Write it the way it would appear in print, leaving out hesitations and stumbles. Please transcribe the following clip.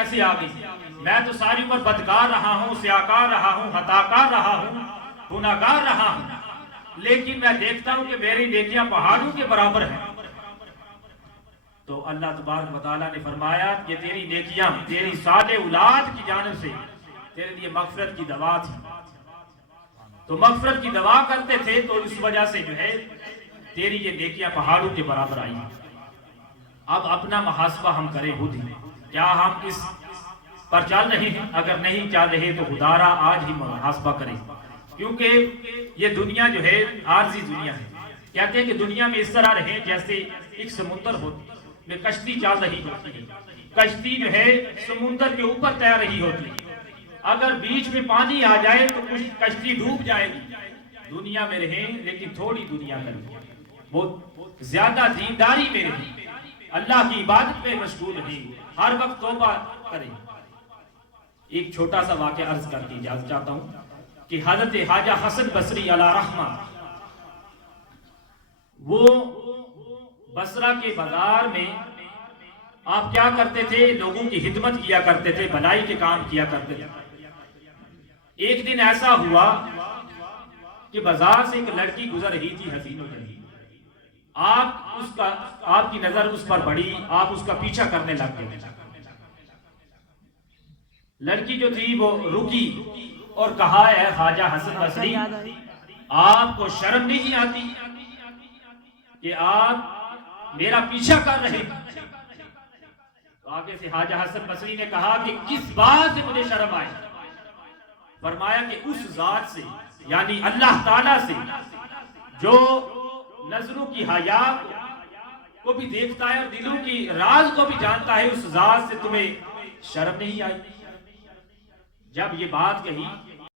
کیسے آ گئی؟ میں تو ساری عمر بدکار رہا ہوں، سیاکار رہا ہوں، خطاکار رہا ہوں، گناہگار رہا ہوں، لیکن میں دیکھتا ہوں کہ میری نیکیاں پہاڑوں کے برابر ہیں۔ تو اللہ تبارک و تعالیٰ نے فرمایا کہ تیری نیکیاں تیری صالح اولاد کی جانب سے تیرے لیے مغفرت کی دعا تھی، تو مغفرت کی دعا کرتے تھے، تو اس وجہ سے جو ہے تیری یہ نیکیاں پہاڑوں کے برابر آئی۔ اب اپنا محاسبہ ہم کریں خود ہی، کیا ہم اس پر چل رہے ہیں؟ اگر نہیں چل رہے تو خدارا آج ہی محاسبہ کریں، کیونکہ یہ دنیا جو ہے عارضی دنیا ہے۔ کہتے ہیں کہ دنیا میں اس طرح رہیں جیسے ایک سمندر ہوتی میں کشتی چل رہی ہوتی ہے، کشتی جو ہے سمندر کے اوپر تیر رہی ہوتی ہے، اگر بیچ میں پانی آ جائے تو کشتی ڈوب جائے گی۔ دنیا میں رہیں لیکن تھوڑی دنیا کریں، بہت زیادہ دینداری میں رہیں، اللہ کی عبادت میں مشغول رہیں، ہر وقت توبہ کریں۔ ایک چھوٹا سا واقعہ عرض کر کے اجازت چاہتا ہوں کہ حضرت خواجہ حسن بصری علیہ رحمہ وہ بصرہ کے بازار میں آپ کیا کرتے تھے؟ لوگوں کی خدمت کیا کرتے تھے، بھلائی کے کام کیا کرتے تھے۔ ایک دن ایسا ہوا کہ بازار سے ایک لڑکی گزر رہی تھی، حسین و جمیل، آپ کی نظر اس پر پڑی، آپ اس کا پیچھا کرنے لگ گئے۔ لڑکی جو تھی وہ رکی اور کہا، اے خواجہ حسن بصری، آپ کو شرم نہیں آتی کہ آپ میرا پیچھا کر رہے ہیں؟ تو آگے سے خواجہ حسن بصری نے کہا کہ کس بات سے مجھے شرم آئے؟ فرمایا کہ اس ذات سے، یعنی اللہ تعالیٰ سے جو نظروں کی حیا کو بھی دیکھتا ہے اور دلوں کی راز کو بھی جانتا ہے، اس ذات سے تمہیں شرم نہیں آئی؟ جب یہ بات کہی